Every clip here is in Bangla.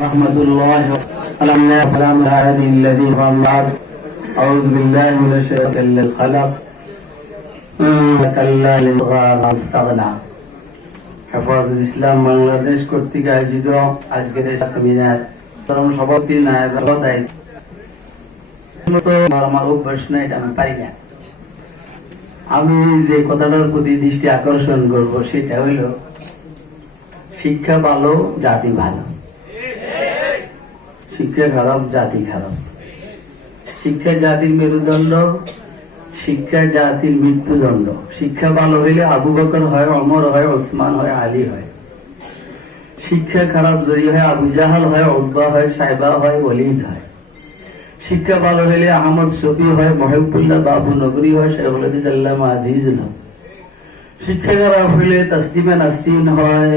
رحمة الله سلام الله سلام هذه الذي بعد أعوذ بالله من الشيطان الذي خلق كلا للغى استغنى হেফাজত ইসলাম বাংলাদেশ কর্তৃক আয়োজিত আজকের এই সেমিনার চরম সভাপতি নায়ক দায়িত্ব আমার অভ্যাস নাই এটা আমি পারি না আমি যে কথাটার প্রতি দৃষ্টি আকর্ষণ করব সেটা হইল শিক্ষা ভালো জাতি ভালো শিক্ষা খারাপ, জাতি খারাপ। শিক্ষা জাতির মেরুদণ্ড, শিক্ষা জাতির মৃত্যুদণ্ড। শিক্ষা ভালো হইলে আবু বকর হয়, অমর হয়, ওসমান হয়, আলী হয়। শিক্ষা খারাপ যদি হয়, আবু জাহাল হয় উদ্বা হয় সাহেবা হয়, ওলিদ হয়। শিক্ষা ভালো হইলে আহমদ শফি হয় মহিবুল্লাহ বাবু নগরী হয় শেখুল আল্লামা আজিজুল হক শিক্ষা খারাপ হইলে তসলিমা নাসরিন হয়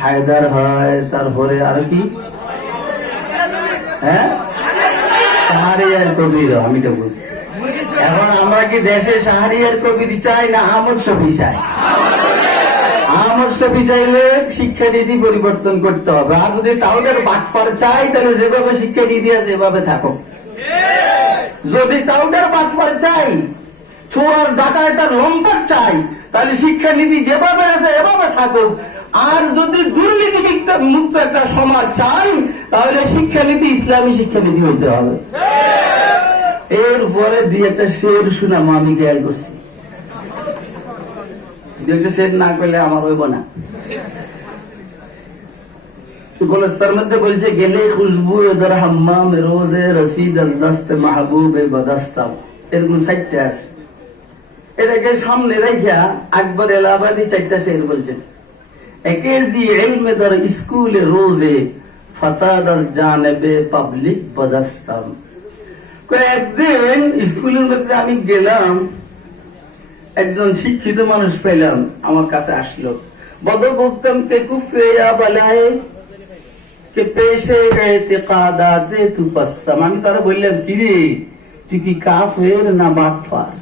হায়দার হয়, তারপরে আর কি? হ্যাঁ? শাহরিয়ার কবির, আমি তো বুঝি। এখন আমরা কি দেশে শাহরিয়ার কবির চাই না আহমদ শফি চাই? আহমদ শফি চাইলে শিক্ষানীতি পরিবর্তন করতে হবে। আর যদি টাউনের বাটফার চাই, তাহলে যেভাবে শিক্ষানীতি আছে এভাবে থাকো যদি টাউনের বাটফার চাই ছোয়ার ডাকায় তার লম্পট চাই, তাহলে শিক্ষানীতি যেভাবে আছে, এভাবে থাকুক। আর যদি দুর্নীতি মুক্ত- একটা সমাজ চাই, তাহলে শিক্ষানীতি ইসলামী শিক্ষানীতি হইতে হবে। এরপরে দুই একটা শের শুনাম আমি খেয়াল করছি। একটা শের না করলে আমার হইব না। গোলস্তার মধ্যে বলছে, গেলে খুশবু হাম্মাম রোজে রসিদ দস্ত মাহবুব এরকম সাইটটা আছে। এটাকে সামনে রেখা আকবর এলাহাবাদী চারটা শের বলছেন একে জি এলমে দর স্কুলে রোজে ফতাদাস জানেবে পাবলিক বদস্তাম। একদিন স্কুলের মধ্যে আমি গেলাম, একজন শিক্ষিত মানুষ পেলাম, আমার কাছে আসলো। বদ বক্তম কে কুফরে ইয়া বালায়ে, কে পেশে এতেকাদাতে তু পস্তাম। আমি তারা বললাম কি রে তুই কি কাফের না বাটফার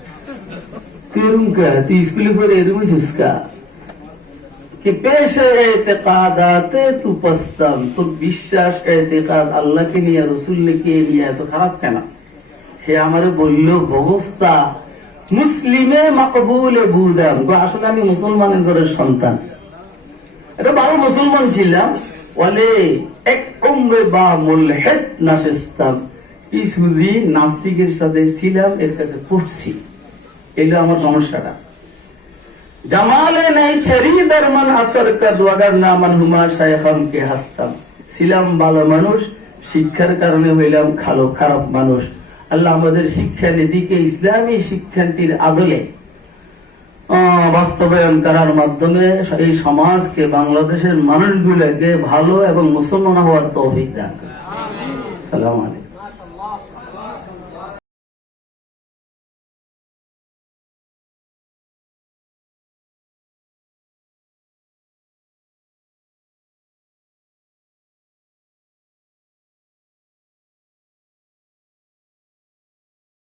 তুই এরম তুই স্কুলে পড়ে এরম হইছিস কি পেশের এতেকাদাতে তু পস্তাম তো বিশ্বাস এতেকাদ আল্লাহকে নিয়ে কে নিয়ে এত খারাপ কেন হে আমারে বলল ভগফতা মুসলিমে মাকবুল বুদাম আসলে আমি মুসলমানের ঘরের সন্তান এটা বারো মুসলমান ছিলাম বলে এক উমরে বা মুলহেদ নাশেস্তাম কিছুদিন নাস্তিকের সাথে ছিলাম এর কাছে পড়ছি এলো আমার সমস্যাটা জামালে নাই ছেড়ি দরমান আসর কাদ না মান হুমা শায়খাম কে হাসতাম। ছিলাম ভালো মানুষ, শিক্ষার কারণে হইলাম খালো খারাপ মানুষ। আল্লাহ আমাদের শিক্ষা নীতিকে ইসলামী শিক্ষানীতির আদলে বাস্তবায়ন করার মাধ্যমে এই সমাজকে, বাংলাদেশের মানুষগুলোকে ভালো এবং মুসলমান হওয়ার তৌফিক দান সালাম আলাইকুম।